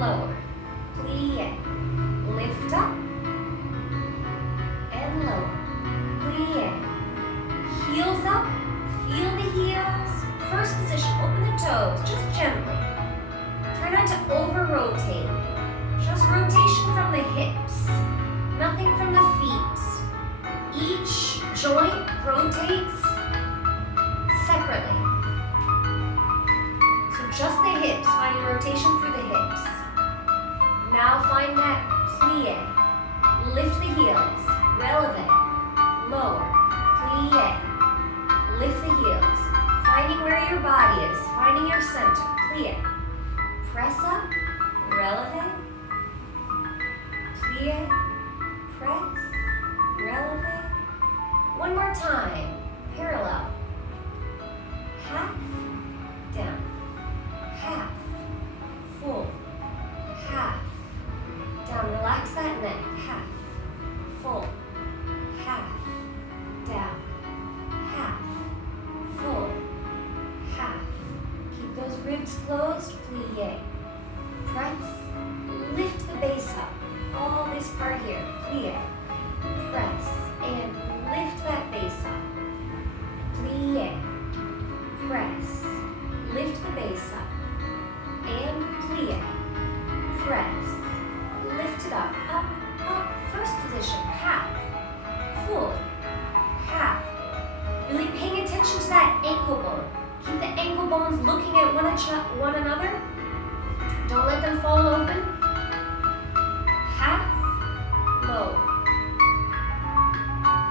lower, plie, lift up, and lower, plie, heels up, feel the heels, first position, open the toes, just gently, try not to over-rotate, just rotation from the hips, nothing from the feet, each joint rotates separately. So just the hips, finding rotation through the hips. Now find that plie. Lift the heels, releve, lower, plie. Lift the heels, finding where your body is, finding your center, plie. Press up, releve, plie, press, releve. One more time, parallel. Half, down, half, full, half, down, relax that neck, half, full, half, down, half, full, half. Keep those ribs closed, plie, press, lift the base up, all this part here, plie, press, and lift that base up, plie, press, lift the base up, and plie, press, lift it up, up, first position, half, full, half, really paying attention to that ankle bone, keep the ankle bones looking at one another, don't let them fall open, half, low,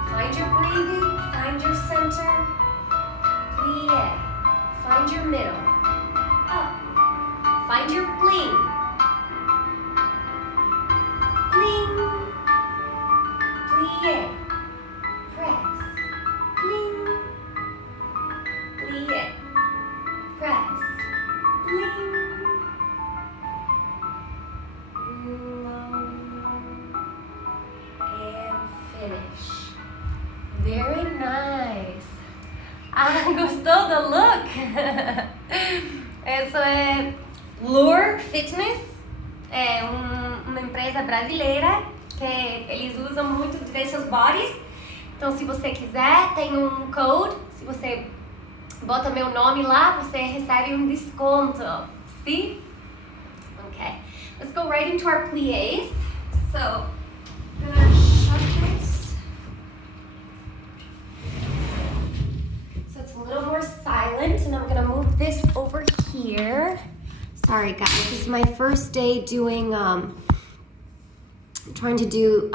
find your breathing, find your center, plie. Find your middle, up, find your bling, bling, plie, press, bling, plie, press, bling, low, and finish. Very nice. Ah, gostou do look? Isso é Lure Fitness, é uma empresa brasileira que eles usam muito diversos bodies. Então, se você quiser, tem um code. Se você bota meu nome lá, você recebe um desconto. See? Okay. Let's go right into our pliés. So, I'm gonna shut this. A little more silent, and I'm gonna move this over here. Sorry guys, this is my first day doing, trying to do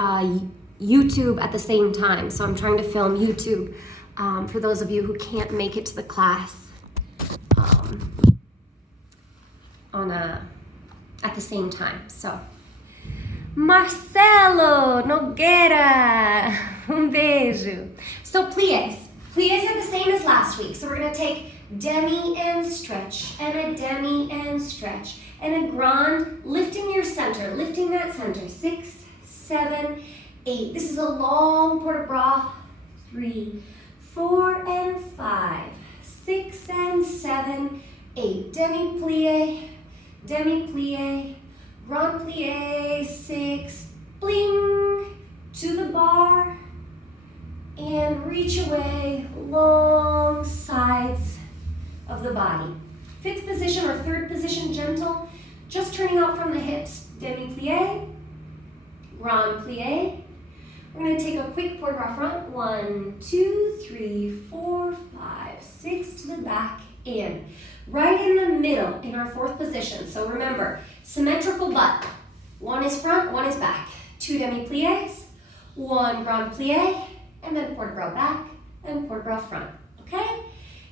YouTube at the same time. So I'm trying to film YouTube for those of you who can't make it to the class at the same time. So, Marcelo Nogueira, beijo. So pliés. Pliés are the same as last week. So we're gonna take demi and stretch, and a demi and stretch, and a grand, lifting your center, lifting that center. 6, 7, 8. This is a long port de bras. 3, 4, and 5. 6 and 7, 8. Demi plie, grand plie, 6, bling, to the bar, and reach away, long sides of the body. Fifth position or third position, gentle, just turning out from the hips. Demi-plie, grand plie. We're gonna take a quick port de bras front. 1, 2, 3, 4, 5, 6 to the back, in. Right in the middle in our fourth position. So remember, symmetrical butt. One is front, one is back. 2 demi-pliés, 1 grand plie, and then port de bras back, and port de bras front, okay?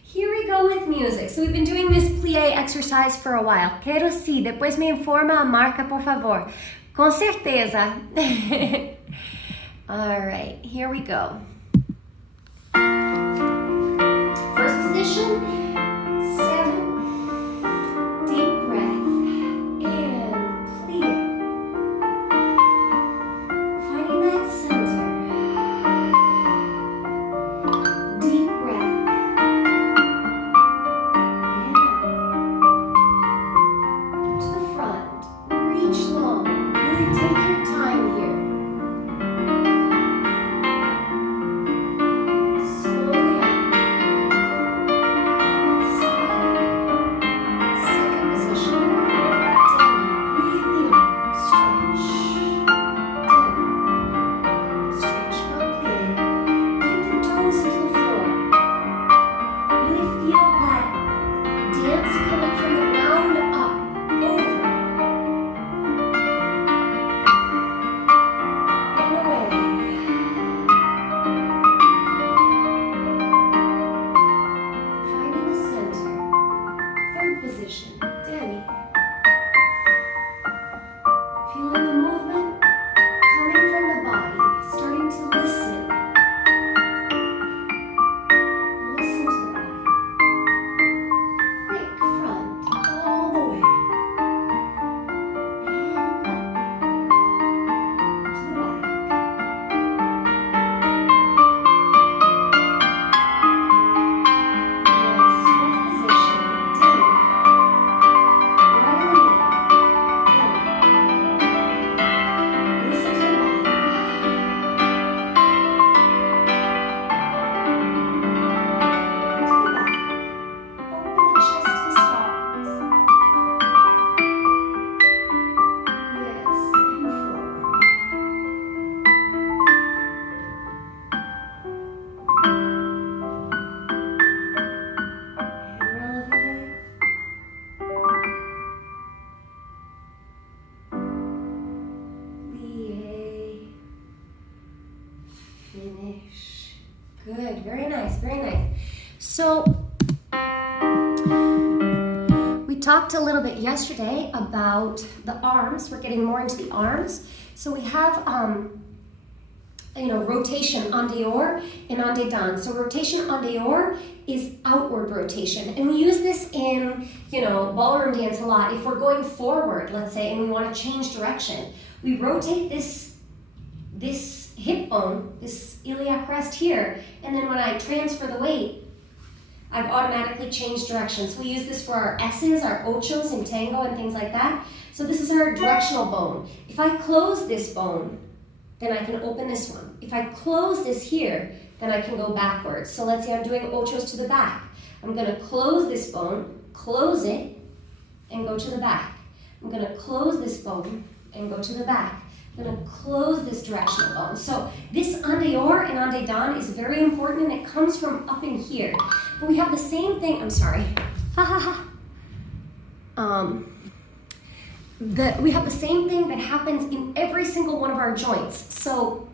Here we go with music. So we've been doing this plié exercise for a while. Quero sim, depois me informa a marca, por favor. Com certeza. All right, here we go. First position, 7, deep breath, and plie. Finding that center. Deep breath. And to the front. position, Demi. Feeling the movement coming from the body, starting to listen. Listen to the body. Break front all the way. And up to the back. Finish. Good, very nice, very nice. So, we talked a little bit yesterday about the arms. We're getting more into the arms. So we have, rotation en dehors and en dedans. So rotation en dehors is outward rotation. And we use this in, ballroom dance a lot. If we're going forward, let's say, and we want to change direction, we rotate this hip bone, this iliac crest here, and then when I transfer the weight, I've automatically changed direction. So we use this for our S's, our ochos in tango and things like that. So this is our directional bone. If I close this bone, then I can open this one. If I close this here, then I can go backwards. So let's say I'm doing ochos to the back. I'm gonna close this bone, close it, and go to the back. I'm gonna close this bone and go to the back. I'm going to close this directional bone. So this en dehors and en dedans is very important, and it comes from up in here. But we have the same thing, I'm sorry. We have the same thing that happens in every single one of our joints. So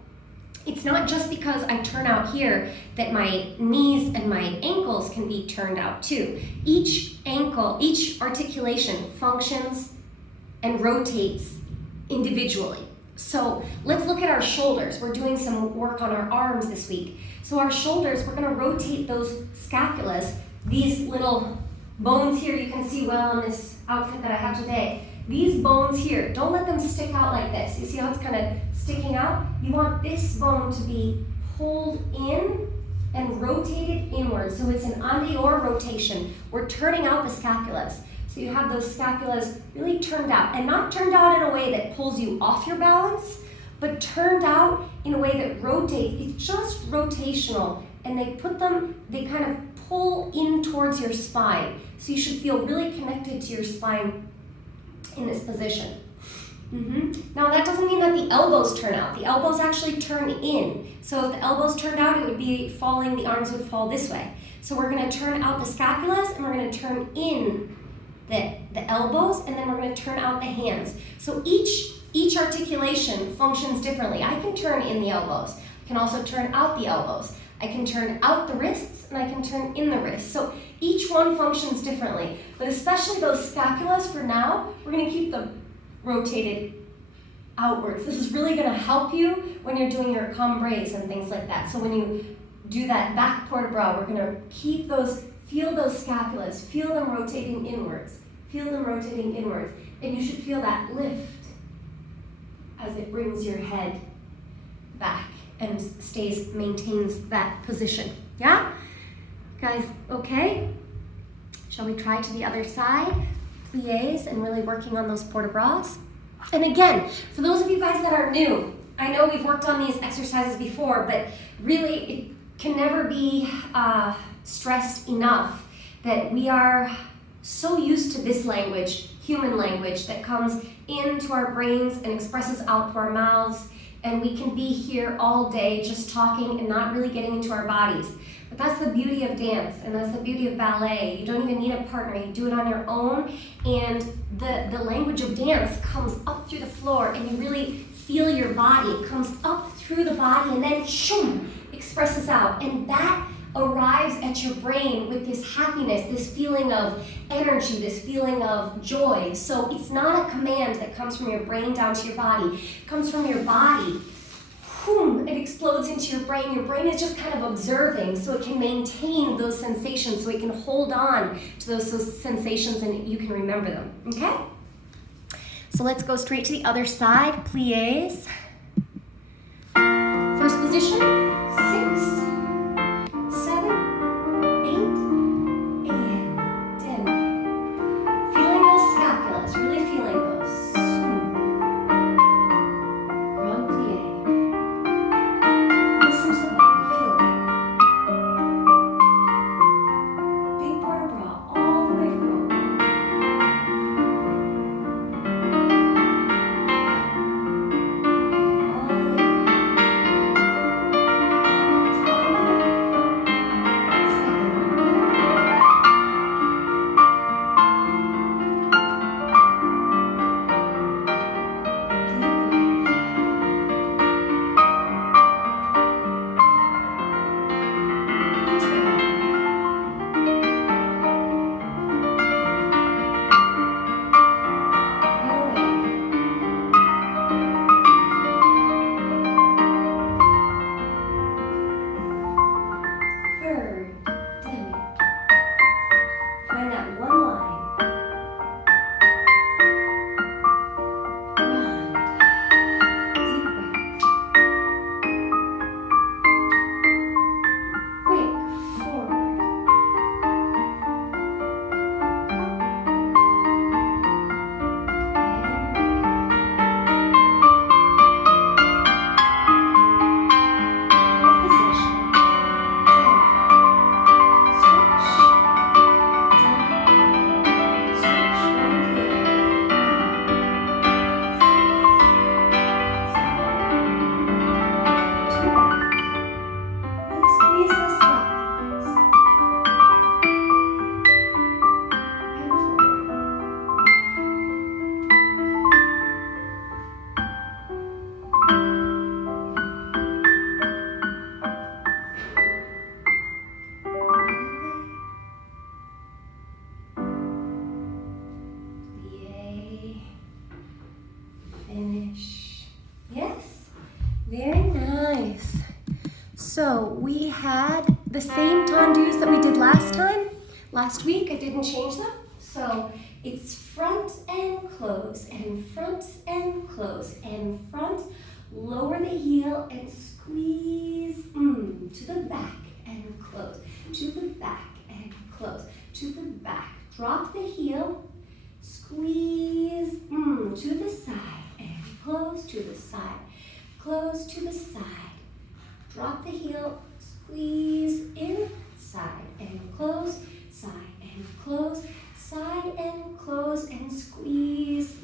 it's not just because I turn out here that my knees and my ankles can be turned out too. Each articulation functions and rotates individually. So let's look at our shoulders. We're doing some work on our arms this week. So our shoulders, we're gonna rotate those scapulas, these little bones here you can see well on this outfit that I have today. These bones here, don't let them stick out like this. You see how it's kind of sticking out? You want this bone to be pulled in and rotated inward. So it's an en dehors rotation. We're turning out the scapulas. So you have those scapulas really turned out, and not turned out in a way that pulls you off your balance, but turned out in a way that rotates. It's just rotational, and they kind of pull in towards your spine. So you should feel really connected to your spine in this position. Now that doesn't mean that the elbows turn out. The elbows actually turn in. So if the elbows turned out, it would be falling, the arms would fall this way. So we're gonna turn out the scapulas, and we're gonna turn in the elbows, and then we're going to turn out the hands. So each articulation functions differently. I can turn in the elbows. I can also turn out the elbows. I can turn out the wrists, and I can turn in the wrists. So each one functions differently, but especially those scapulas for now, we're going to keep them rotated outwards. This is really going to help you when you're doing your combres and things like that. So when you do that back port de bras, we're going to keep those. Feel those scapulas, feel them rotating inwards, feel them rotating inwards, and you should feel that lift as it brings your head back and maintains that position. Yeah? Guys, okay? Shall we try to the other side? Plies and really working on those port de bras. And again, for those of you guys that are new, I know we've worked on these exercises before, but really it can never be stressed enough that we are so used to this language, human language, that comes into our brains and expresses out through our mouths, and we can be here all day just talking and not really getting into our bodies. But that's the beauty of dance, and that's the beauty of ballet. You don't even need a partner, you do it on your own, and the language of dance comes up through the floor, and you really feel your body. It comes up through the body, and then shoom, expresses out, and that arrives at your brain with this happiness, this feeling of energy, this feeling of joy. So it's not a command that comes from your brain down to your body. It comes from your body. Boom, it explodes into your brain. Your brain is just kind of observing so it can maintain those sensations, so it can hold on to those sensations and you can remember them, okay? So let's go straight to the other side, pliés. First position, 6, 7, 8, and demi. Feeling those scapulas, really feeling those. Grand plié. Listen to the body, feel it. Big port bras all the way forward. Finish. Yes, very nice. So we had the same tendus that we did last week. I didn't change them. So it's front and close, and front and close, and front. Lower the heel and squeeze to the back and close, to the back and close, to the back. Drop the heel, squeeze to the side and close to the side, close to the side. Drop the heel, squeeze in, side and close, side and close, side and close and squeeze.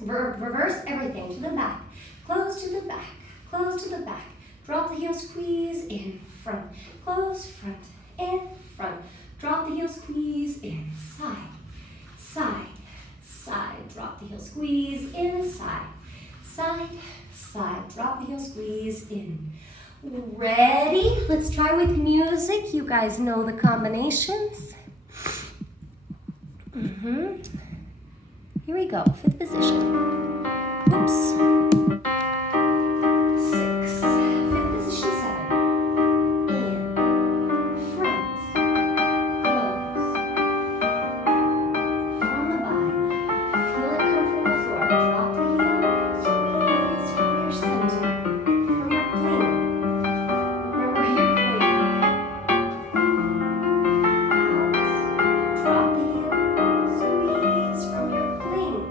Reverse everything to the back, close to the back, close to the back. Drop the heel, squeeze in, front, close, front, and front. Drop the heel, squeeze in, side, side, side. Drop the heel, squeeze in, side, side, side. Drop the heel, squeeze in. Ready? Let's try with music. You guys know the combinations. Here we go, fifth position. Oops. 6, fifth position, 7, and front, close, from the body, feel it come from the floor, drop the heel, squeeze from your center, from your plane, remember your plane, out, drop the heel, squeeze from your plane,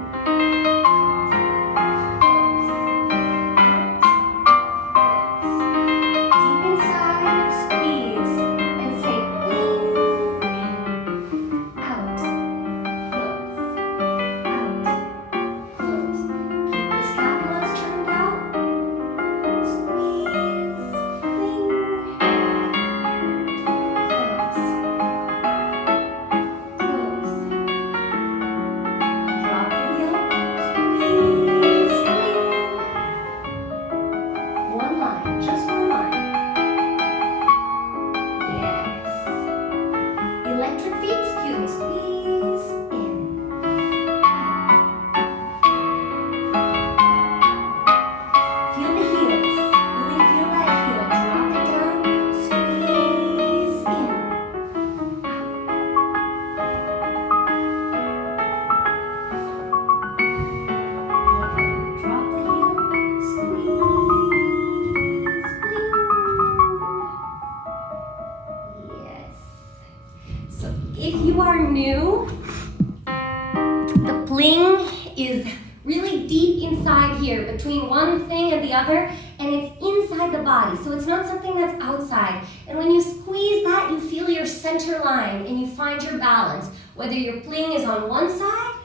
fling is really deep inside here, between one thing and the other, and it's inside the body, so it's not something that's outside. And when you squeeze that, you feel your center line, and you find your balance, whether your fling is on one side,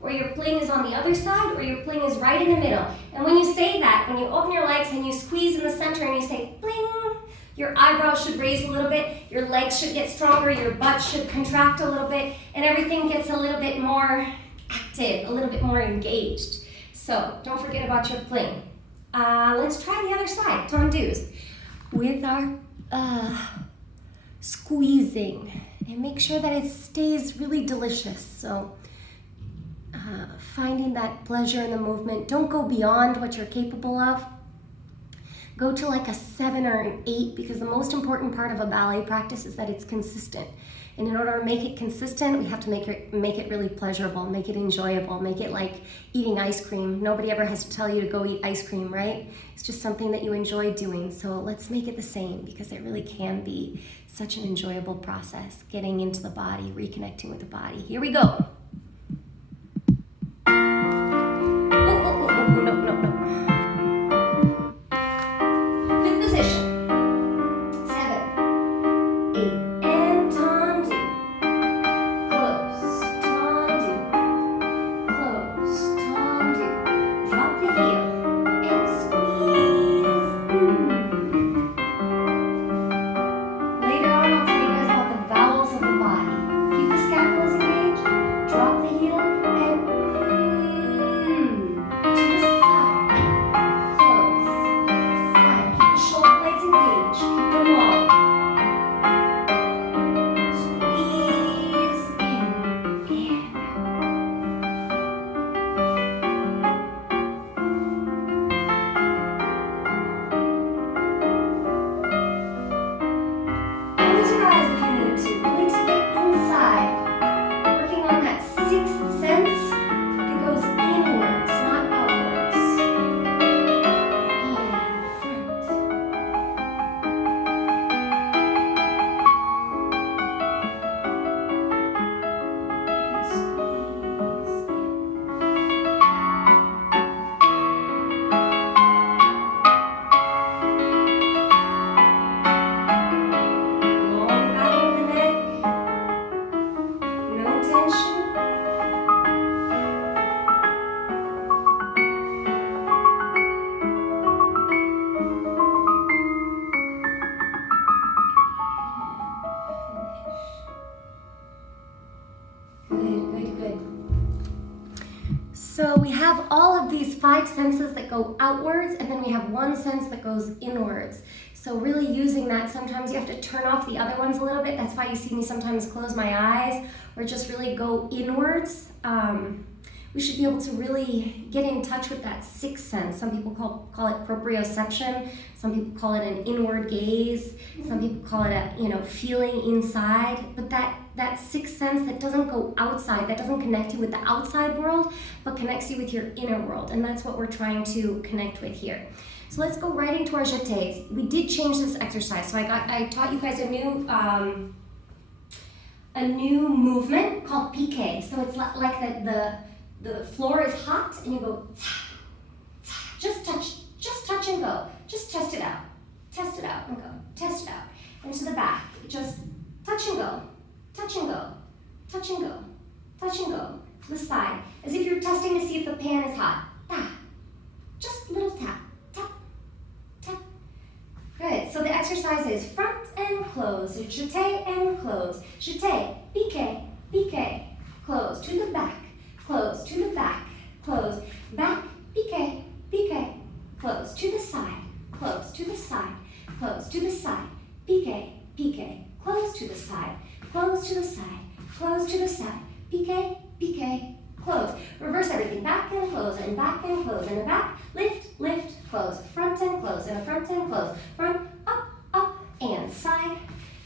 or your fling is on the other side, or your fling is right in the middle. And when you say that, when you open your legs and you squeeze in the center and you say fling, your eyebrows should raise a little bit, your legs should get stronger, your butt should contract a little bit, and everything gets a little bit more active, a little bit more engaged. So don't forget about your fling. Let's try the other side, tendus, with our squeezing, and make sure that it stays really delicious. So finding that pleasure in the movement. Don't go beyond what you're capable of. Go to like a 7 or an 8, because the most important part of a ballet practice is that it's consistent. And in order to make it consistent, we have to make it really pleasurable, make it enjoyable, make it like eating ice cream. Nobody ever has to tell you to go eat ice cream, right? It's just something that you enjoy doing. So let's make it the same, because it really can be such an enjoyable process, getting into the body, reconnecting with the body. Here we go. So we have all of these 5 senses that go outwards, and then we have one sense that goes inwards. So really using that, sometimes you have to turn off the other ones a little bit. That's why you see me sometimes close my eyes or just really go inwards. We should be able to really get in touch with that 6th sense. Some people call it proprioception. Some people call it an inward gaze. Some people call it a feeling inside. But that 6th sense that doesn't go outside, that doesn't connect you with the outside world, but connects you with your inner world. And that's what we're trying to connect with here. So let's go right into our jetés. We did change this exercise. So I taught you guys a new movement called piqué. So it's like the floor is hot, and you go, just touch and go. Just test it out and go, test it out. And to the back, just touch and go, touch and go, touch and go, touch and go. To the side, as if you're testing to see if the pan is hot. Just a little tap, tap, tap. Good, so the exercise is front and close, jeté and close, jeté, piqué, piqué, close, to the back, close, to the back, close, back, piqué, piqué, close, to the side, close, to the side, close, to the side, piqué, piqué, close to the side, close to the side, close to the side, piqué, piqué, close. Reverse everything, back and close, and back and close, and a back, lift, lift, close, front and close, and a front and close, front, up, and side,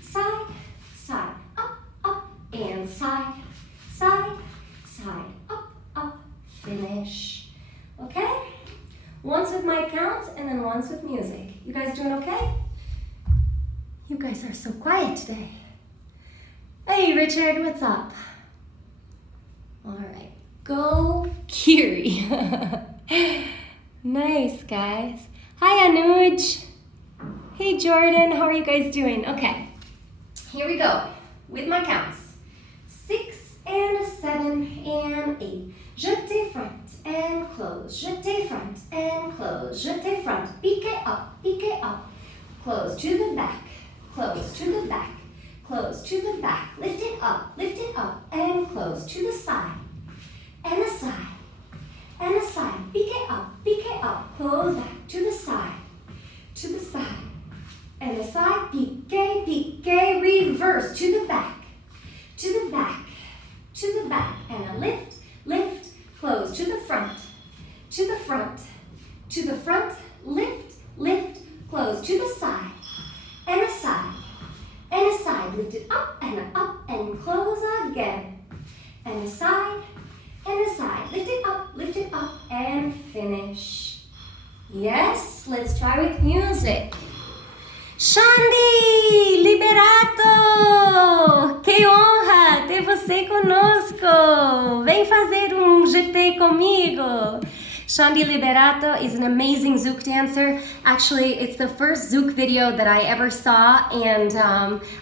side, side, up, and side, side, side, up, finish. Okay? Once with my counts, and then once with music. You guys doing okay? You guys are so quiet today. Hey, Richard, what's up? All right, go Kiri. Nice, guys. Hi, Anuj. Hey, Jordan. How are you guys doing? Okay, here we go with my counts. 6 and 7 and 8. Jeté front and close. Jeté front and close. Jeté front. Piqué up. Piqué up. Close to the back. Close to the back. Close to the back. Lift it up, and close to the side. And the side. And the side. Piqué up, close back to the side. To the side. And the side, piqué, piqué, reverse to the back. To the back. To the back. And a lift, lift, close to the front. To the front. To the front, lift, lift, close to the side. And a side. And a side, lift it up, and close again. And a side, lift it up, and finish. Yes, let's try with music. Xandi, Liberato! Que honra ter você conosco! Vem fazer GT comigo! Xandi Liberato is an amazing Zouk dancer. Actually, it's the first Zouk video that I ever saw, and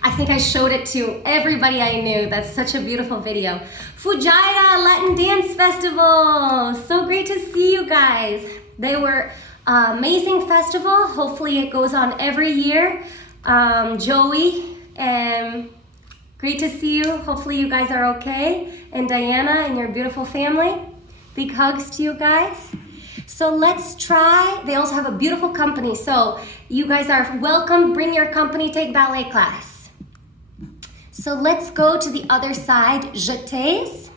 I think I showed it to everybody I knew. That's such a beautiful video. Fujairah Latin Dance Festival! So great to see you guys. They were an amazing festival. Hopefully it goes on every year. Joey, great to see you. Hopefully you guys are okay. And Diana and your beautiful family. Big hugs to you guys. So let's try. They also have a beautiful company. So you guys are welcome. Bring your company, take ballet class. So let's go to the other side. Jetés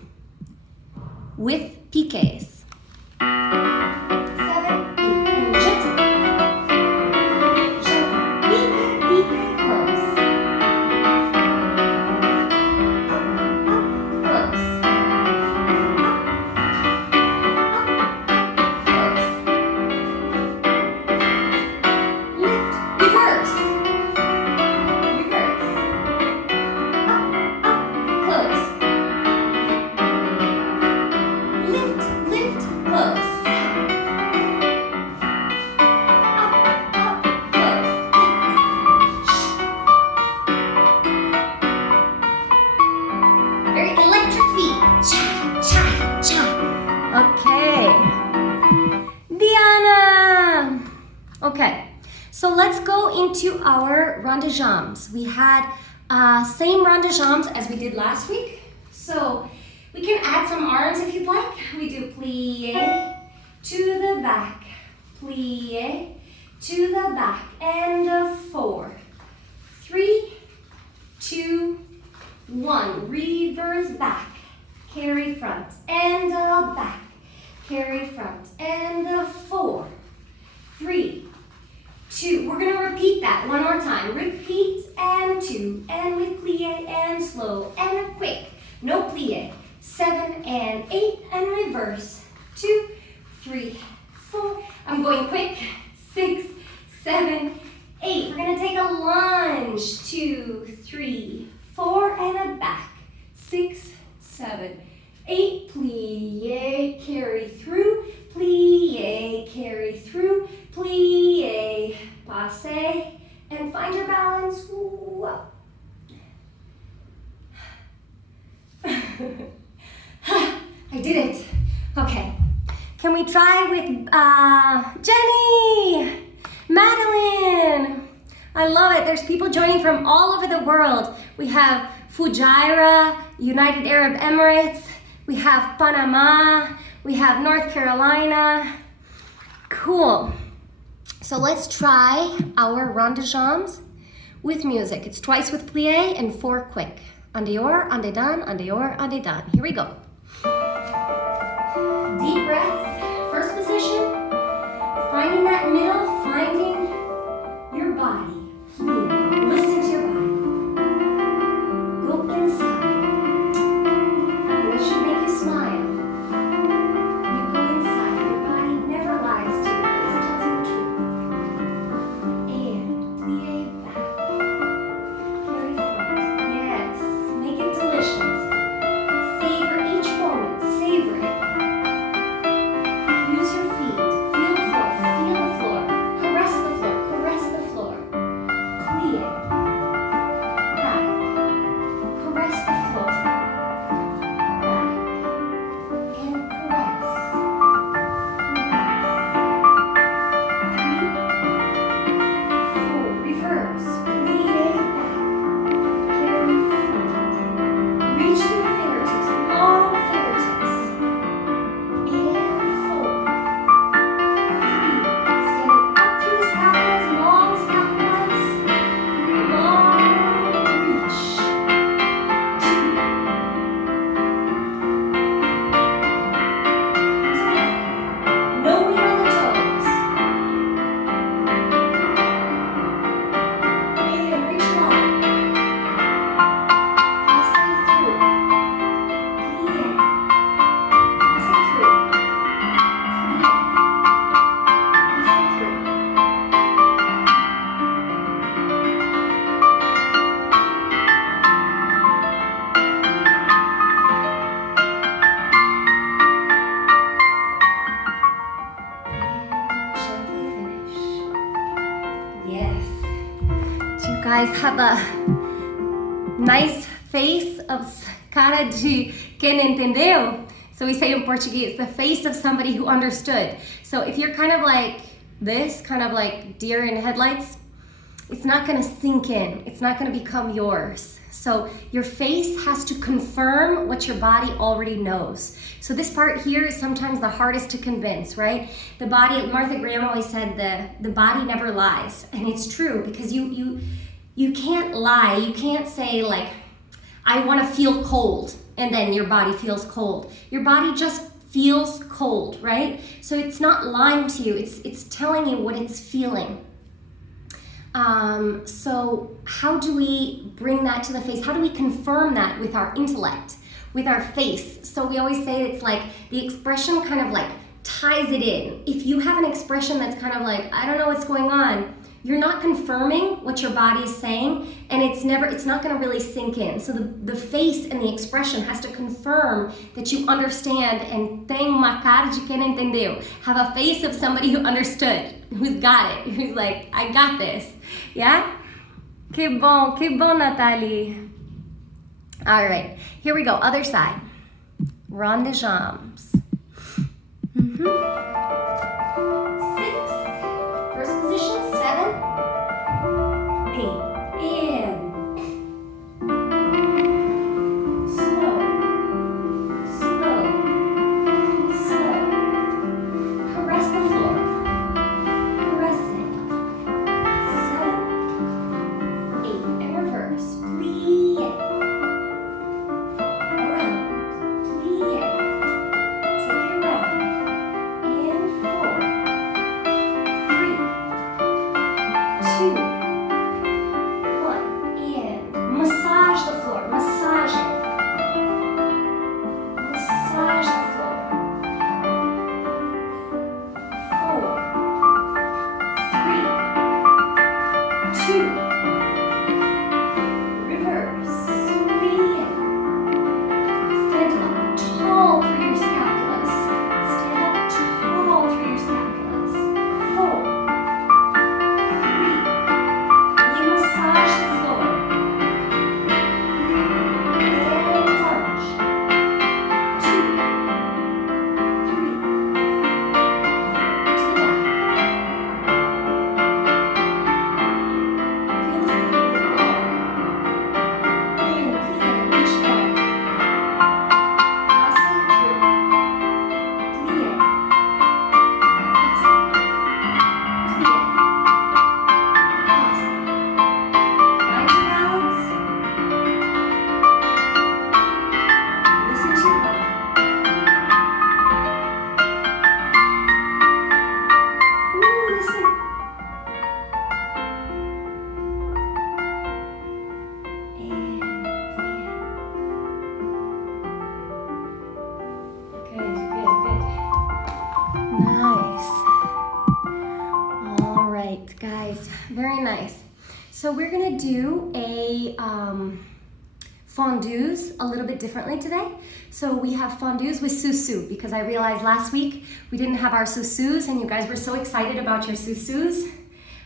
with piqués. 7, 8, and jeté. Jeté, piqué, piqué, close. Up, close. So let's go into our rond de jambes. We had same rond de jambes as we did last week. So we can add some arms if you'd like. We do plie to the back, plie to the back, and 4, 3, 2, 1. Reverse back, carry front, and back, carry front, and 4, 3, 2. We're going to repeat that one more time. Repeat, and 2, and with plie, and slow, and quick. No plie. 7 and 8, and reverse. 2, 3, 4. I'm going quick. 6, 7, 8. We're going to take a lunge. 2, 3, 4, and a back. 6, 7, 8. Plie, carry through. Plie, carry through. Plie, passe, and find your balance. Ooh. I did it. Okay. Can we try with Jenny? Madeline? I love it. There's people joining from all over the world. We have Fujairah, United Arab Emirates. We have Panama. We have North Carolina. Cool. So let's try our rond de jambes with music. It's twice with plie and 4 quick. En dehors, en dedans, en dehors, en dedans. Here we go. Deep breath, first position. Finding that middle, finding your body. Listen to your body. Go inside. And it should make you smile. You go inside. Your body never lies to you. It tells you the truth. And plie back. Carry front. Yes. Make it delicious. Savor each moment. Savor it. guys have a nice face of cara de quem entendeu. So we say in Portuguese, the face of somebody who understood. So if you're kind of like this, kind of like deer in headlights, it's not gonna sink in. It's not gonna become yours. So your face has to confirm what your body already knows. So this part here is sometimes the hardest to convince, right? The body, Martha Graham always said the body never lies. And it's true because you can't lie. You can't say like, I wanna feel cold, and then your body feels cold. Your body just feels cold, right? So it's not lying to you, it's telling you what it's feeling. So how do we bring that to the face? How do we confirm that with our intellect, with our face? So we always say it's like the expression kind of like ties it in. If you have an expression that's kind of like, I don't know what's going on, you're not confirming what your body is saying, and it's not gonna really sink in. So the face and the expression has to confirm that you understand and tem uma cara de quem entendeu. Have a face of somebody who understood, who's got it, who's like, I got this, yeah? Que bom, Nathalie. All right, here we go, other side. Rond de jambes. First position, 7, 8, in. Slow. Caress the floor. Caressing. 7, 8, and reverse. Plie. Around. Plie. Take it around. And 4, 3, 2, 1, and massage the floor, massage it. Massage the floor. 4, 3, 2, reverse, plie. Stand up tall through your scapulas. Stand up tall through your scapulas. 4, you massage the floor. And touch. 2, 3, to the back. Feel the scapulas long. In, plie, reach down. Pass it through. Plie. Pass it. Plie. Pass it. Find your balance. Listen to your body. Ooh, listen. And good. Nice. All right, guys, very nice. So we're gonna do a fondues a little bit differently today. So we have fondues with susu because I realized last week we didn't have our susus and you guys were so excited about your susus.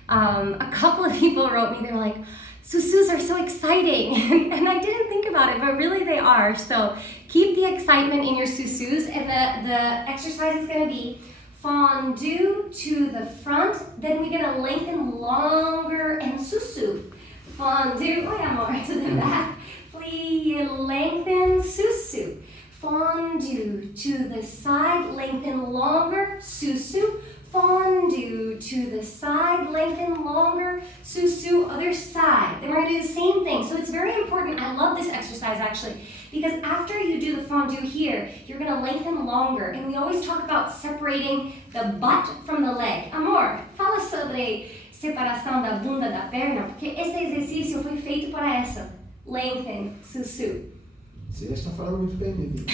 A couple of people wrote me, they were like, susus are so exciting. And I didn't think about it, but really they are. So keep the excitement in your susus, and the exercise is gonna be fondue to the front, then we're gonna lengthen longer and susu. Fondue, oi amor, to the back. Plie, lengthen, susu. Fondue to the side, lengthen longer, susu. Fondue to the side, lengthen longer, susu, other side. Then we're gonna do the same thing. So it's very important, I love this exercise actually, because after you do the fondue here, you're gonna lengthen longer. And we always talk about separating the butt from the leg. Amor, fala sobre separação da bunda da perna, porque esse exercício foi feito para essa. Lengthen, susu. Você já está falando muito bem, Vivi.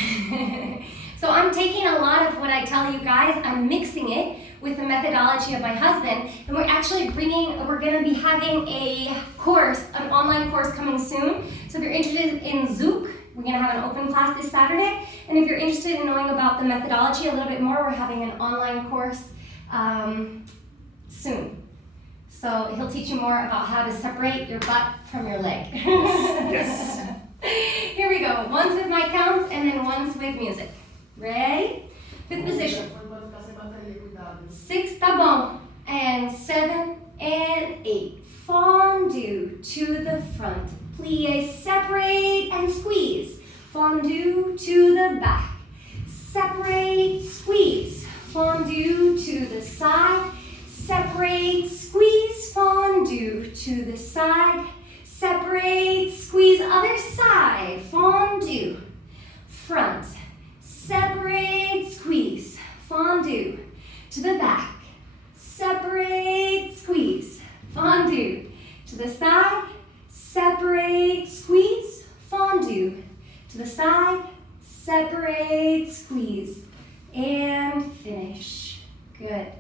So I'm taking a lot of what I tell you guys, I'm mixing it with the methodology of my husband, and we're gonna be having a course, an online course coming soon. So if you're interested in Zouk, we're gonna have an open class this Saturday, and if you're interested in knowing about the methodology a little bit more, we're having an online course soon. So he'll teach you more about how to separate your butt from your leg. Yes. Here we go. Once with my counts and then once with music. Ready? Fifth position. 6, tá bom. And 7 and 8. Fondue to the front. Plie, separate and squeeze. Fondue to the back. Separate, squeeze. Fondue to the side. Separate, squeeze. Fondue to the side. Separate, squeeze. Other side. Fondue. Front. Separate, squeeze. Fondue to the back. Separate, squeeze. Fondue to the side. Separate, squeeze. Fondue to the side. Separate, squeeze. And finish. Good.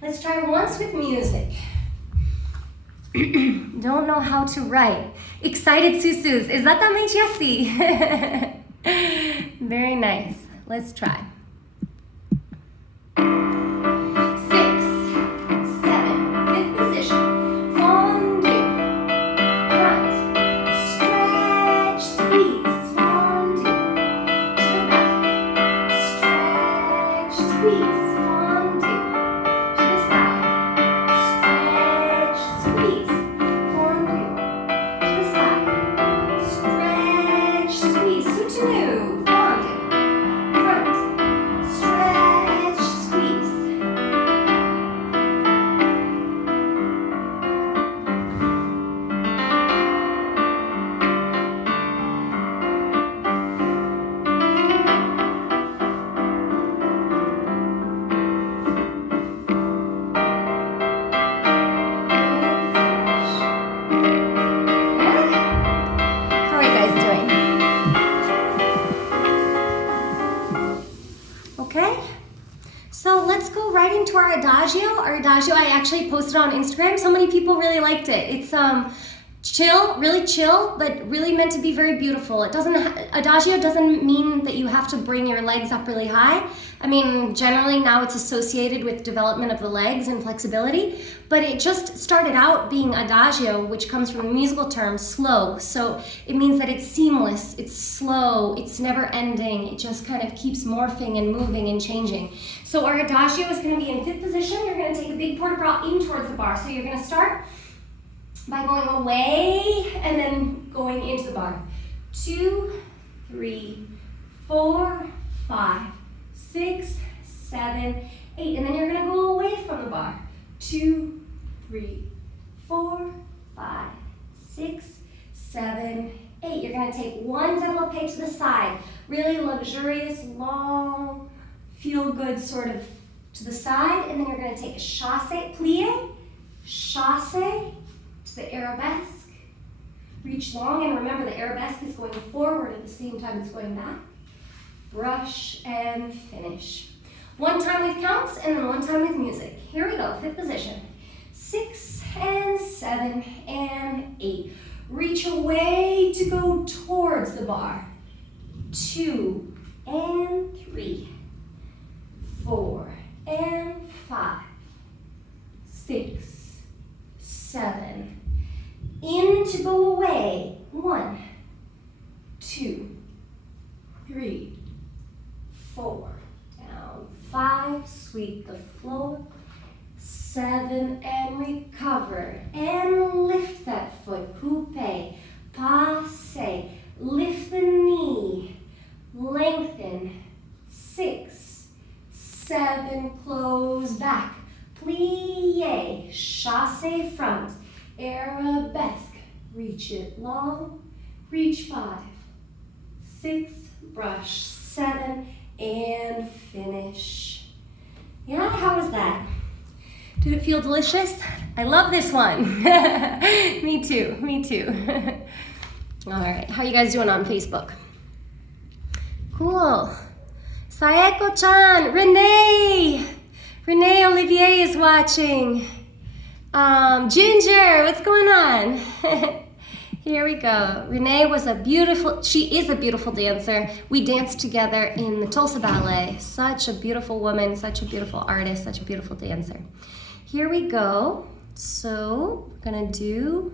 Let's try once with music. Don't know how to write. Excited susus. Exatamente assim. Very nice. Let's try. 6, 7, fifth position. Fondue. Front. Stretch, squeeze. Fondue. To the back. Stretch, squeeze. Fondue. To the side. Stretch, squeeze. Fondue. To the side. Stretch, squeeze. Soutenu. Fondue. Front. Stretch, squeeze. How are you guys doing? Okay, so let's go right into our adagio. Our adagio I actually posted on Instagram. So many people really liked it. It's chill, really chill, but really meant to be very beautiful. Adagio doesn't mean that you have to bring your legs up really high. I mean, generally now it's associated with development of the legs and flexibility, but it just started out being adagio, which comes from the musical term slow. So it means that it's seamless, it's slow, it's never ending. It just kind of keeps morphing and moving and changing. So our adagio is going to be in fifth position. You're going to take a big port de bras in towards the bar. So you're going to start by going away and then going into the bar. 2, 3, 4, 5, 6, 7, 8. And then you're going to go away from the bar. 2, 3, 4, 5, 6, 7, 8. You're going to take one développé to the side. Really luxurious, long, feel good sort of to the side. And then you're going to take a chassé, plie, chassé, to the arabesque. Reach long, and remember the arabesque is going forward at the same time it's going back. Brush and finish. One time with counts and then one time with music. Here we go, fifth position. 6 and 7 and 8. Reach away to go towards the bar. 2 and 3. 4 and 5. 6, 7. In to go away. 1, 2, 3, 4. Down. 5. Sweep the floor. 7 and recover. And lift that foot. Coupe. Passe. Lift the knee. Lengthen. 6, 7. Close back. Plie. Chassé front. Arabesque. Reach it long. Reach 5, 6. Brush. 7. And finish. Yeah, how was that? Did it feel delicious? I love this one. Me too, me too. All right, how you guys doing on Facebook? Cool. Saeko-chan, Renee Olivier is watching. Ginger, what's going on? Here we go. Renee she is a beautiful dancer. We danced together in the Tulsa Ballet. Such a beautiful woman, such a beautiful artist, such a beautiful dancer. Here we go. So we're gonna do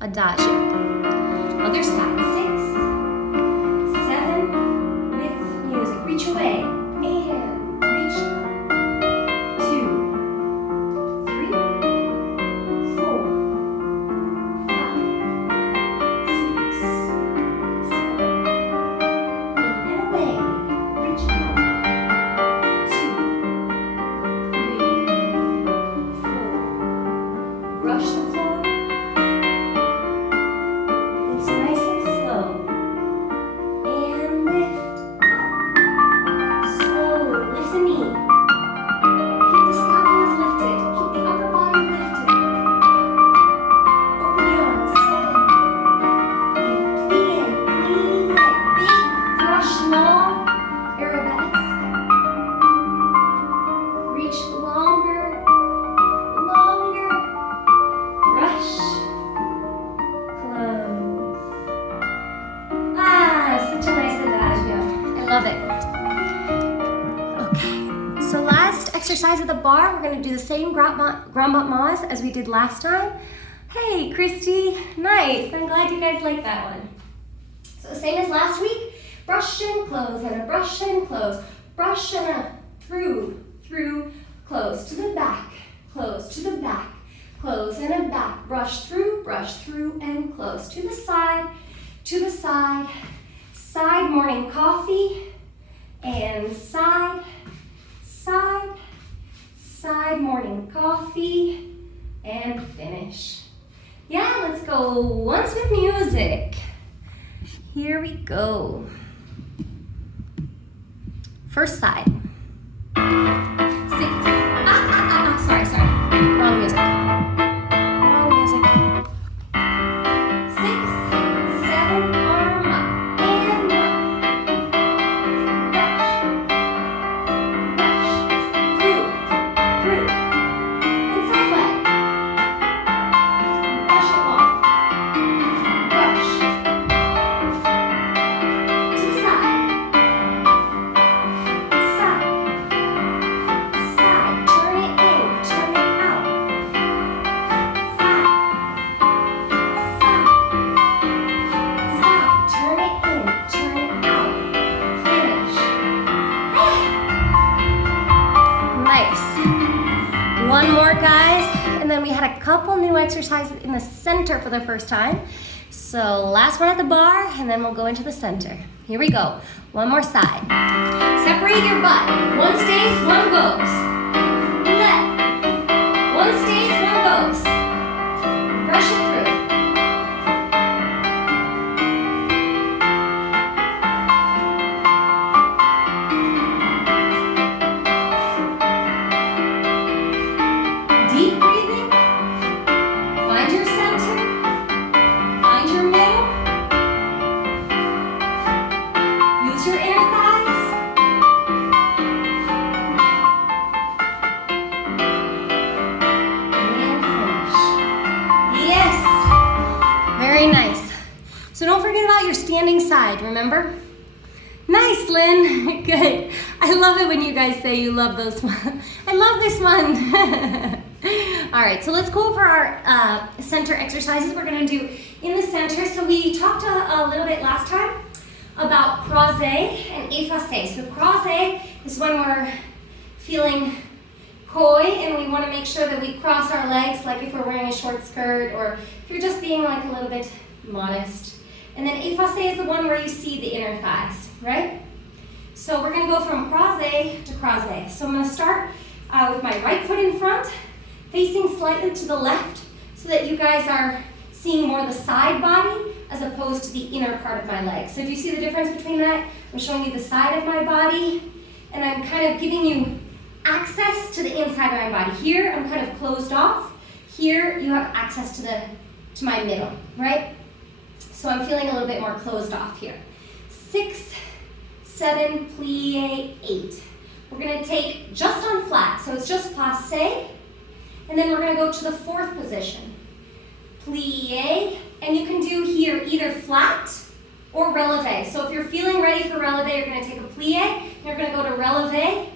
adagio. Other side, 6, 7, with music. Reach away and reach up. 2, 3, 4, 5, 6, 7, 8, and away. Reach out. 2, 3, 4. Brush the floor. It's nice and slow. And lift up. Slowly lift the knee. Keep the scapulas lifted. Keep the upper body lifted. Open the arms. 7, 8. Plie. Big brush, long arabesque. Reach longer. Brush. Close. Such a nice adagio. I love it. Okay, so last exercise of the bar, we're gonna do the same grand bas mas as we did last time. Hey, Christy, nice. I'm glad you guys like that one. So the same as last week, brush and close, and a brush and close, brush and a through, close to the back, close to the back, close and a back, brush through and close to the side, side morning coffee, and side morning coffee, and finish. Yeah, let's go once with music. Here we go. First side. 6. Sorry. Wrong music. 6, 7, arm up and up. Brush. Through. Inside leg. Brush it long. Brush. To the side. Side. Turn it in, turn it out. Side. Turn it in, turn it out. Finish. Nice. One more, guys, and then we had a couple new exercises in the center for the first time. So last one at the bar, and then we'll go into the center. Here we go. One more side. Separate your butt. One stays, one goes. Left. One stays, one goes. Brush it through. Deep breathing. Find your center. Find your middle. Use your inner thighs. And finish. Yes. Very nice. So don't forget about your standing side, remember? Nice, Lynn. Good. I love it when you guys say you love those ones. I love this one. All right, so let's go over our center exercises we're gonna do in the center. So we talked a little bit last time about croisé and effacé. So croisé is when we're feeling coy and we wanna make sure that we cross our legs, like if we're wearing a short skirt or if you're just being like a little bit modest. And then effacé is the one where you see the inner thighs, right? So we're gonna go from croisé to croisé. So I'm gonna start with my right foot in front, facing slightly to the left so that you guys are seeing more the side body as opposed to the inner part of my leg. So do you see the difference between that? I'm showing you the side of my body and I'm kind of giving you access to the inside of my body. Here I'm kind of closed off. Here you have access to my middle, right? So I'm feeling a little bit more closed off here. 6, 7, plie, 8. We're gonna take just on flat, so it's just placé, and then we're gonna go to the fourth position. Plie, and you can do here either flat or relevé. So if you're feeling ready for relevé, you're gonna take a plie, you're gonna go to relevé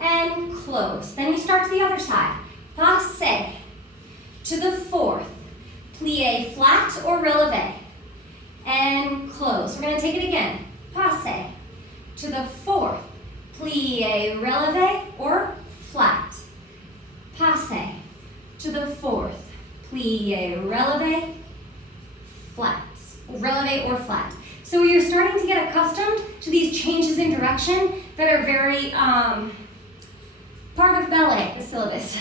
and close. Then you start to the other side. Passé, to the fourth. Plie flat or releve. And close. We're going to take it again. Passe to the fourth. Plie releve or flat. Passe to the fourth. Plie releve, flat. Releve or flat. So you're starting to get accustomed to these changes in direction that are very part of ballet, the syllabus.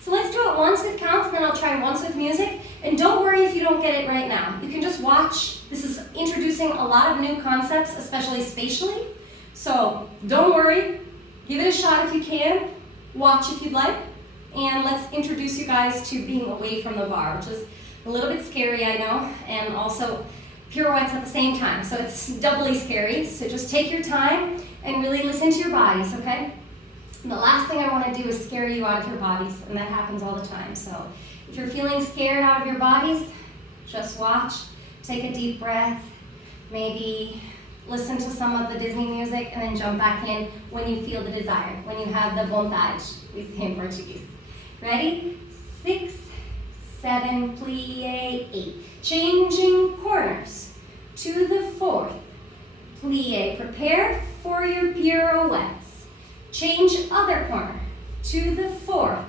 So let's do it once with counts, then I'll try once with music. And don't worry if you don't get it right now. You can just watch. This is introducing a lot of new concepts, especially spatially. So don't worry. Give it a shot if you can. Watch if you'd like. And let's introduce you guys to being away from the bar, which is a little bit scary, I know, and also pirouettes at the same time. So it's doubly scary. So just take your time and really listen to your bodies, okay? And the last thing I want to do is scare you out of your bodies, and that happens all the time. So if you're feeling scared out of your bodies, just watch, take a deep breath, maybe listen to some of the Disney music, and then jump back in when you feel the desire, when you have the vontade, we say in Portuguese. Ready? 6, 7, plie, 8. Changing corners to the fourth. Plie, prepare for your pirouettes. Change other corner to the fourth.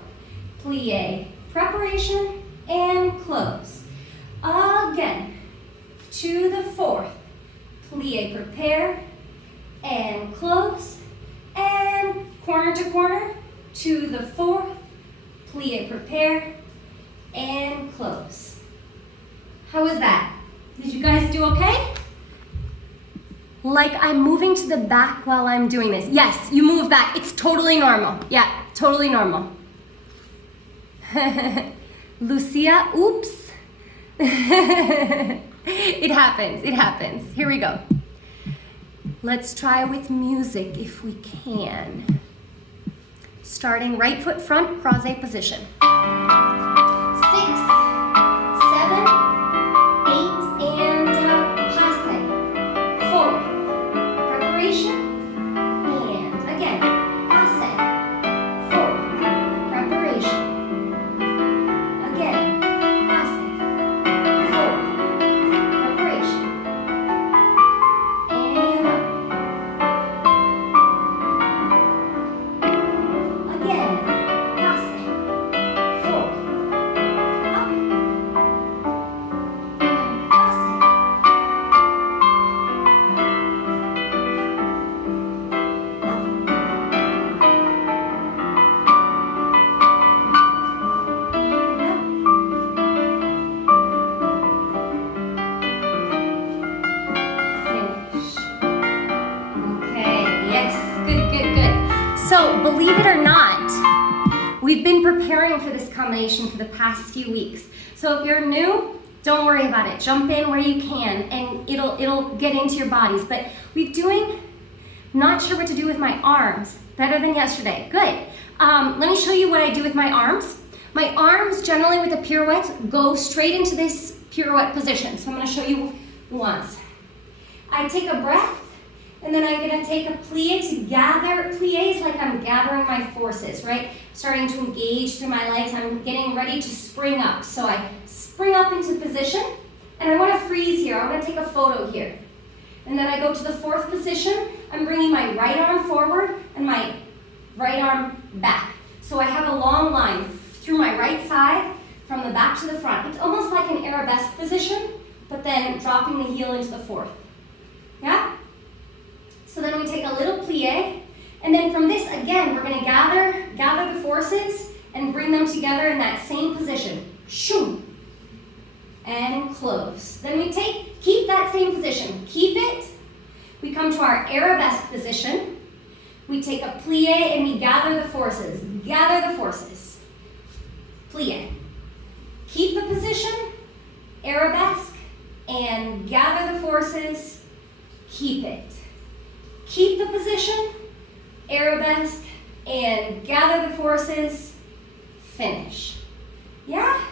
Plie, preparation, and close. Again, to the fourth. Plie, prepare, and close. And corner to corner to the fourth. Plie, prepare, and close. How was that? Did you guys do okay? Like I'm moving to the back while I'm doing this. Yes, you move back. It's totally normal. Yeah, totally normal. Lucia, oops. It happens, it happens. Here we go. Let's try with music if we can. Starting right foot front, croisé position. 6, 7, 8, and passe. 4. Preparation, and again, passe, 4, preparation, again, passe, 4, preparation, and up, again, passe, 4, up, and passe. So, believe it or not, we've been preparing for this combination for the past few weeks. So if you're new, don't worry about it. Jump in where you can and it'll get into your bodies. But we're doing, not sure what to do with my arms. Better than yesterday. Good. Let me show you what I do with my arms. My arms, generally with a pirouette, go straight into this pirouette position. So I'm going to show you once. I take a breath. And then I'm going to take a plie to gather. Plie is like I'm gathering my forces, right? Starting to engage through my legs. I'm getting ready to spring up. So I spring up into position. And I want to freeze here. I want to take a photo here. And then I go to the fourth position. I'm bringing my right arm forward and my right arm back. So I have a long line through my right side from the back to the front. It's almost like an arabesque position, but then dropping the heel into the fourth. Yeah? So then we take a little plie, and then from this, again, we're going to gather the forces and bring them together in that same position. Shoo. And close. Then we keep that same position. Keep it. We come to our arabesque position. We take a plie and we gather the forces. Gather the forces. Plie. Keep the position, arabesque, and gather the forces. Keep it. Keep the position, arabesque, and gather the forces, finish. Yeah?